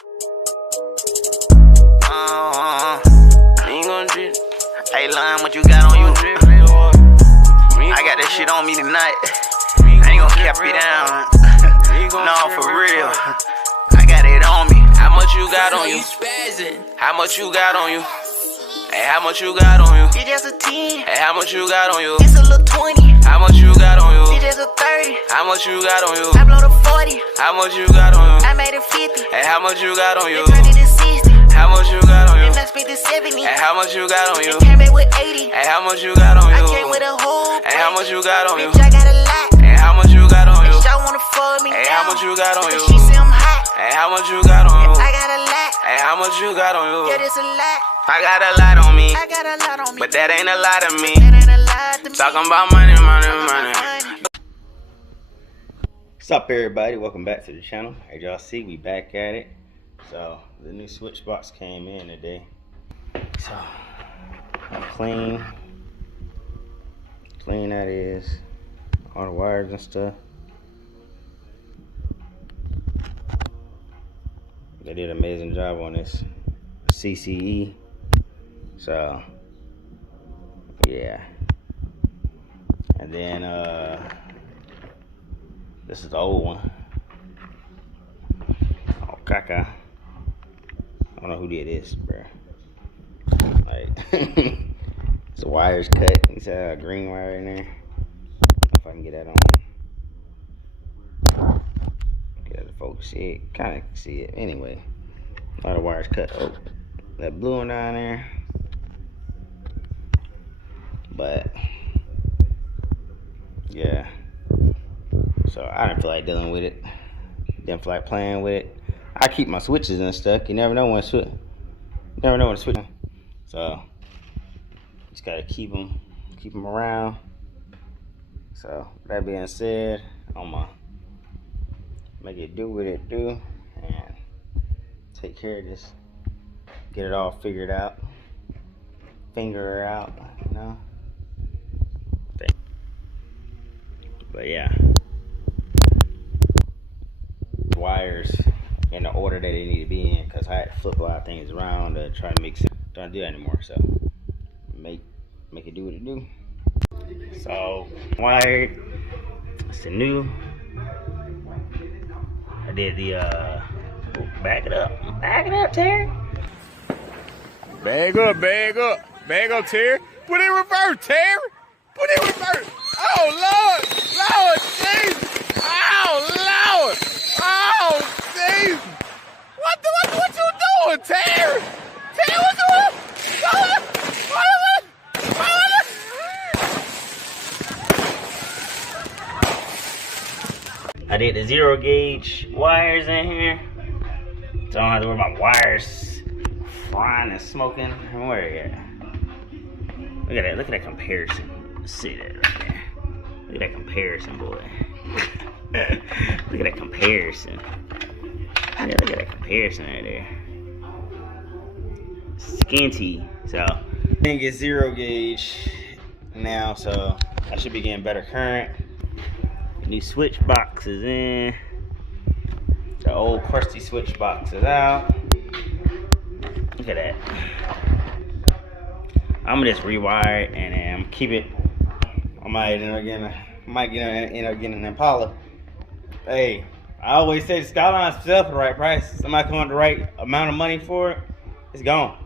Ain't gon' drip. Hey, Lime, what you got on you? I got that shit on me tonight. I ain't gon' cap you down. No, for real. I got it on me. How much you got on you? How much you got on you? Hey, how much you got on you? It's just a 10. Hey, how much you got on you? It's a little 20. How much you got on you? It's just a 30. How much you got on you? I blow the 40. How much you got on you? I made it 50. Hey, how much you got on you? It turned it to 60. How much you got on you? Then I spent it 70. Hey, how much you got on you? It came back with 80. Hey, how much you got on you? I came with a whole. Hey, how much you got on you? Bitch, I got a lot. Hey, how much you got on you? Bitch, I wanna fuck me. Hey, how much you got on you? She say I'm hot. Hey, how much you got on you? I got a lot. Hey, how much you got on you? Yeah, this a lot. I got a lot on me. I got a lot on me. But that ain't a lot of me. That ain't a lot to me. Talking about money, money, money. What's up, everybody? Welcome back to the channel. As y'all see, we back at it. So the new switch box came in today. So clean that is. All the wires and stuff. They did an amazing job on this CCE. So yeah. And then this is the old one. Oh, caca. I don't know who did this, bro. Like, the wire's cut. It's a green wire in there. I don't know if I can get that on. Get the folks see it. Kind of see it. Anyway, a lot of wires cut. Oh, that blue one down there. But yeah. So I didn't feel like dealing with it. Didn't feel like playing with it. I keep my switches and stuff. You never know when to switch. Never know when to switch. So just gotta keep them around. So that being said, I'm gonna make it do what it do and take care of this. Get it all figured out. Finger it out, you know. But yeah. Wires in the order that they need to be in, because I had to flip a lot of things around to try to make sense. Don't do that anymore, so make it do what it do. So wired, it's the new. I did the back it up, Terry. Bag up, Terry. Put it in reverse, Terry. Put it in reverse. Oh Lord, Jesus. Oh Lord. Oh, jeez. What you doing, Terry? Terry, what you doing? I did the 0 gauge wires in here, so I don't have to worry about wires frying and smoking. Where are you at? Look at that comparison. See that right there. Look at that comparison, boy. Look at that comparison. Yeah, look at that comparison right there. Skinty. So I think it's 0 gauge now, so I should be getting better current. New switch box is in. The old crusty switch box is out. Look at that. I'm gonna just rewire it and then keep it. I might end up getting an Impala. Hey, I always say the Skyline's sell for the right price. Somebody come up with the right amount of money for it, it's gone.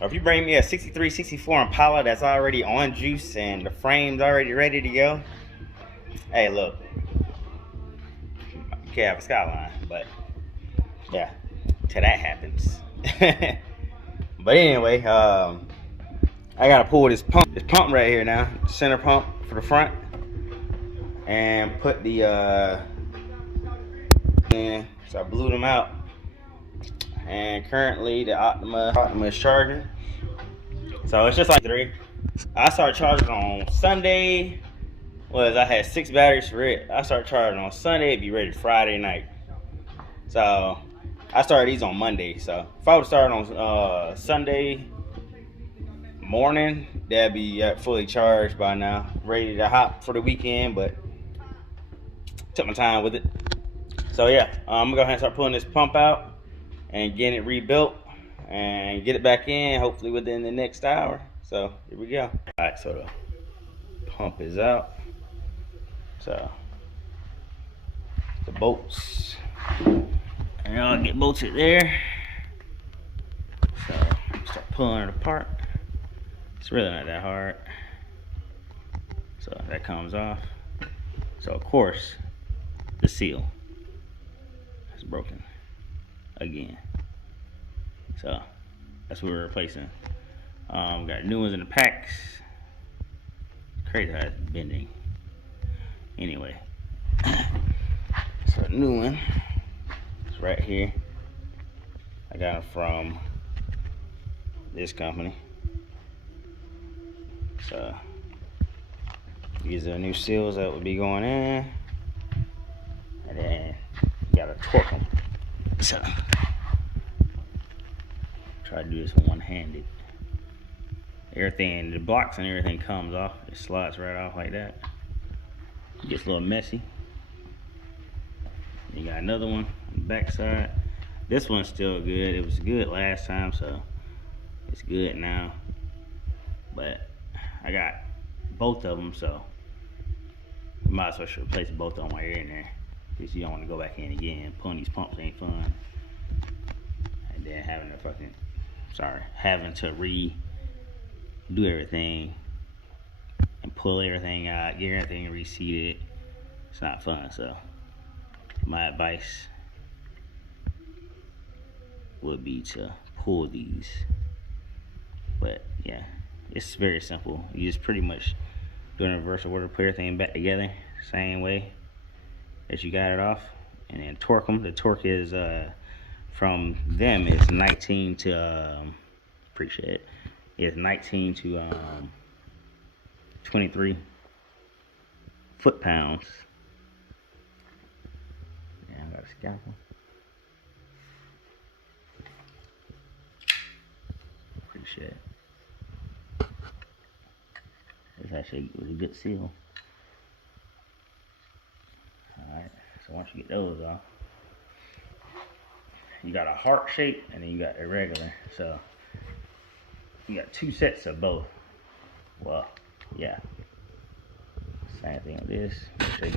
Or if you bring me a 63, 64 Impala that's already on juice and the frame's already ready to go, hey, look, you can't have a Skyline, but yeah, till that happens. But anyway, I gotta pull this pump right here now, center pump for the front, and put the in. So I blew them out, and currently the Optima is charging. So it's just like 3. I started charging on Sunday. I had 6 batteries for it. I started charging on Sunday, it'd be ready Friday night. So I started these on Monday. So if I would start on Sunday morning, that'd be fully charged by now, ready to hop for the weekend. But took my time with it. So yeah, I'm gonna go ahead and start pulling this pump out, and get it rebuilt and get it back in hopefully within the next hour. So here we go. Alright, so the pump is out. So the bolts, and I'll get bolted there. So start pulling it apart. It's really not that hard. So that comes off. So of course the seal is broken again. So that's what we're replacing. Got new ones in the packs. Crazy how it's bending. Anyway, so a new one is right here. I got it from this company. So these are new seals that would be going in, and then you gotta torque them. So try to do this one-handed. Everything, the blocks and everything comes off. It slides right off like that. It gets a little messy. You got another one on the back side. This one's still good. It was good last time, so it's good now. But I got both of them, so you might as well replace both of them while you're in there, because you don't want to go back in again. Pulling these pumps ain't fun. And then having to redo everything and pull everything out, get everything reseated. It's not fun. So my advice would be to pull these. But yeah, it's very simple. You just pretty much do in reverse order, put everything back together same way that you got it off, and then torque them. The torque is from them is 19 to appreciate it. It's 19 to 23 foot-pounds. Yeah, I got a scalpel. Appreciate it. This actually was a good seal. Alright, so once you get those off, you got a heart shape and then you got irregular. So you got two sets of both. Well, yeah. Same thing with this. Make sure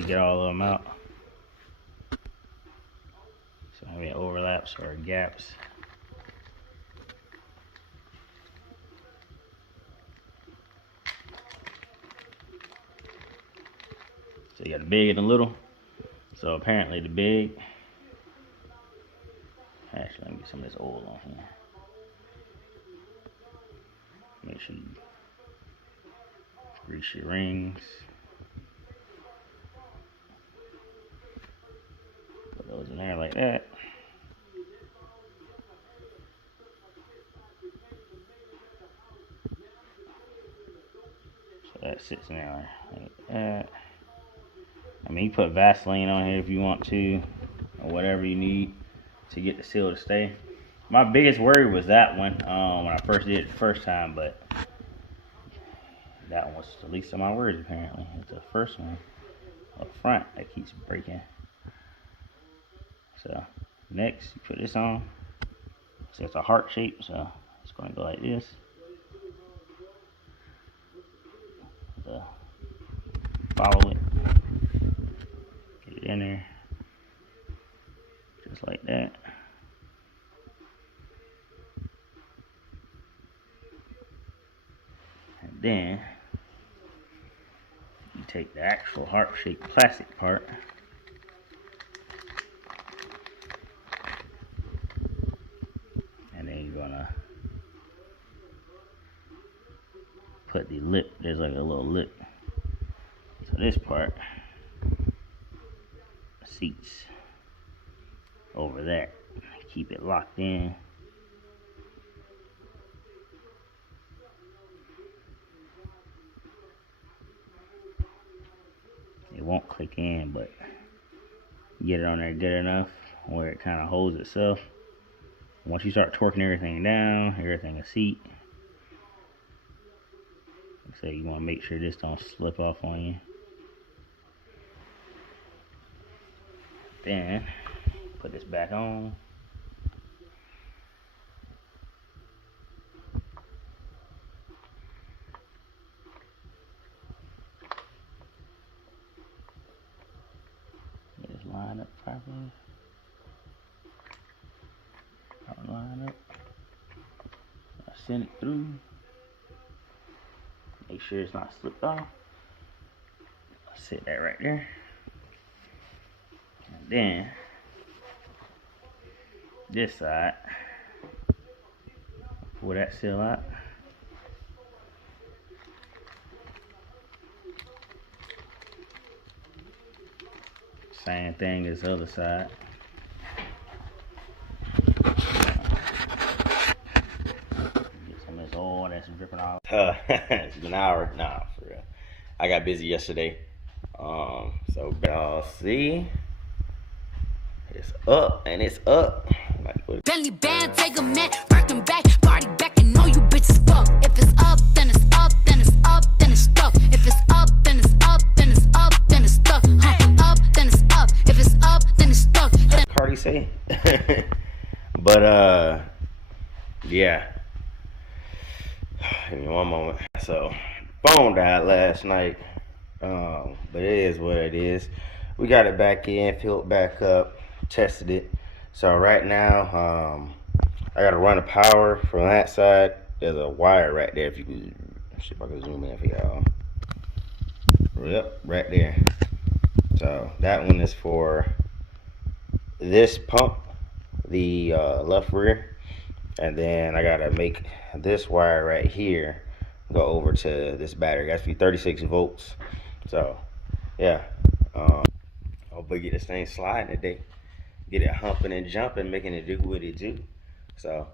you get all of them out. So having overlaps or gaps. So you got the big and the little. So apparently the big. Actually, let me get some of this oil on here. Make sure you grease your rings. Put those in there like that. So that sits in there like that. I mean, you put Vaseline on here if you want to, or whatever you need to get the seal to stay. My biggest worry was that one when I first did it the first time, but that one was the least of my worries apparently. It's the first one up front that keeps breaking. So next, you put this on. So it's a heart shape, so it's going to go like this. So follow it. Get it in there. Just like that. And then you take the actual heart-shaped plastic part, and then you're gonna put the lip. There's like a little lip. So this part seats over there. Keep it locked in. It won't click in, but get it on there good enough where it kind of holds itself. Once you start torquing everything down, everything will seat. So you want to make sure this don't slip off on you. Then put this back on. send it through. Make sure it's not slipped off. Set that right there. And then this side, pull that seal out. Same thing as the other side. Get some of this oil that's dripping off. It's been an hour. Nah, for real. I got busy yesterday. So y'all see, it's up and it's up. Bentley band, take a man, working back, party back, and know you bitches fuck. If it's up, then it's up, then it's up, then it's stuck. If it's up, then it's up, then it's up, then it's stuck. Up, then it's up. If it's up, then it's stuck. Cardi say. But yeah. Give me one moment. So phone died last night. But it is what it is. We got it back in, filled back up, tested it. So right now, I gotta run the power from that side. There's a wire right there. If you can, see if I can zoom in for y'all. Yep, right there. So that one is for this pump, the left rear, and then I gotta make this wire right here go over to this battery. It has to be 36 volts. So yeah, hopefully get this thing sliding today, get it humping and jumping, making it do what it do. So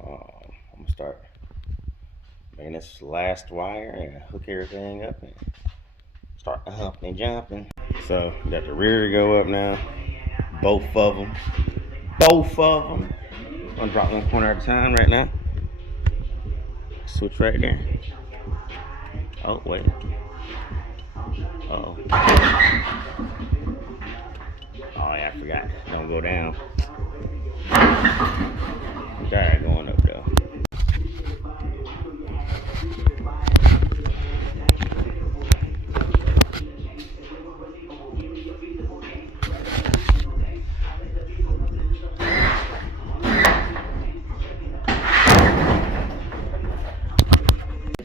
I'm gonna start making this last wire and hook everything up and start humping and jumping. So got the rear to go up now, both of them. I'm gonna drop one corner at a time right now. Switch right there. Oh wait. Uh-oh. Oh yeah, I forgot. Don't go down. Alright, going up though.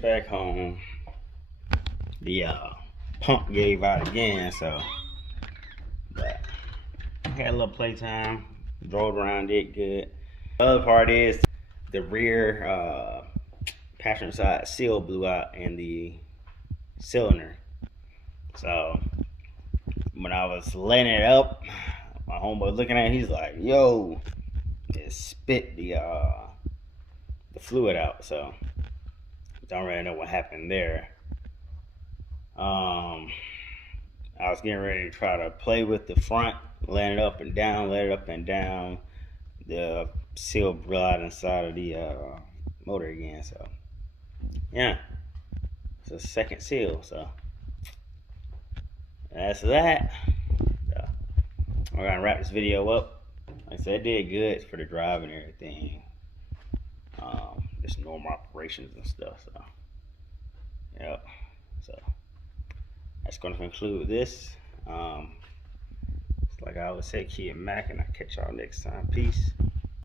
Back home, the pump gave out again, so but I had a little playtime, drove around it good. The other part is the rear passenger side seal blew out in the cylinder. So when I was letting it up, my homeboy looking at it, he's like, yo, it spit the fluid out. So don't really know what happened there. I was getting ready to try to play with the front, let it up and down, let it up and down. The seal blew out inside of the motor again. So yeah, it's a second seal. So that's that. So we're gonna wrap this video up. Like I said, it did good for the drive and everything. Just normal operations and stuff. So yep. So that's gonna conclude this. It's like I always say, Kid Mac, and I'll catch y'all next time. Peace.